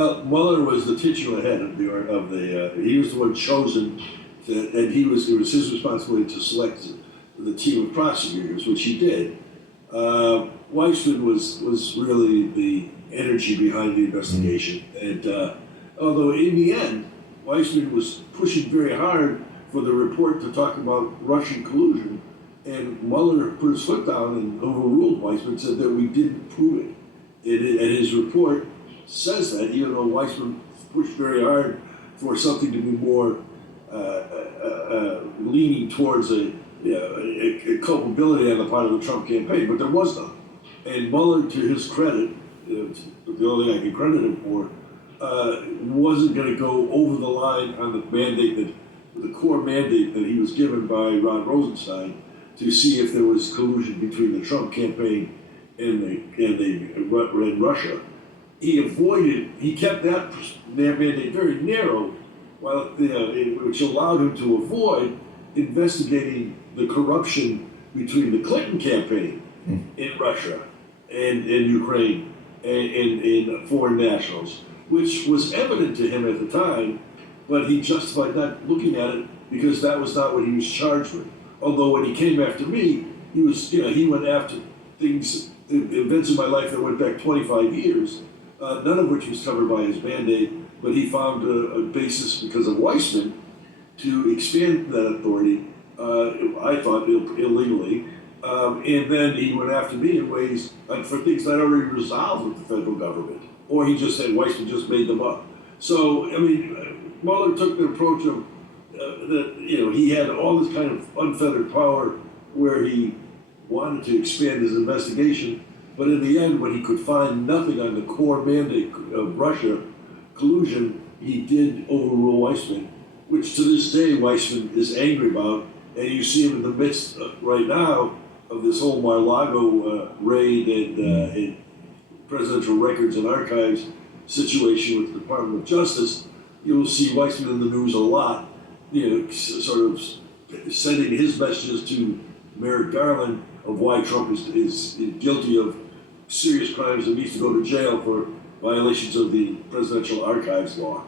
Mueller was the titular head of the he was the one chosen, and it was his responsibility to select the team of prosecutors, which he did. Weissmann was really the energy behind the investigation, and although in the end, Weissmann was pushing very hard for the report to talk about Russian collusion, and Mueller put his foot down and overruled Weissmann, said that we didn't prove it. And his report says that, even though Weissmann pushed very hard for something to be more leaning towards a culpability on the part of the Trump campaign, but there was none. And Mueller, to his credit, the only thing I can credit him for, wasn't going to go over the line on the mandate the core mandate that he was given by Ron Rosenstein to see if there was collusion between the Trump campaign and Russia. He kept that mandate very narrow, which allowed him to avoid investigating the corruption between the Clinton campaign in Russia and Ukraine and foreign nationals, which was evident to him at the time, but he justified not looking at it because that was not what he was charged with. Although when he came after me, he went after events in my life that went back 25 years, none of which was covered by his mandate, but he found a basis because of Weissmann to expand that authority, I thought illegally, and then he went after me in ways for things that I already resolved with the federal government, or he just said Weissmann just made them up. So, I mean, Mueller took the approach of that he had all this kind of unfettered power where he wanted to expand his investigation, but in the end, when he could find nothing on the core mandate of Russia collusion, he did overrule Weissmann, which to this day Weissmann is angry about, and you see him in the midst right now of this whole Mar-a-Lago raid and presidential records and archives situation with the Department of Justice. You'll see Weissmann in the news a lot, sort of sending his messages to Merrick Garland of why Trump is guilty of serious crimes and needs to go to jail for violations of the presidential archives law.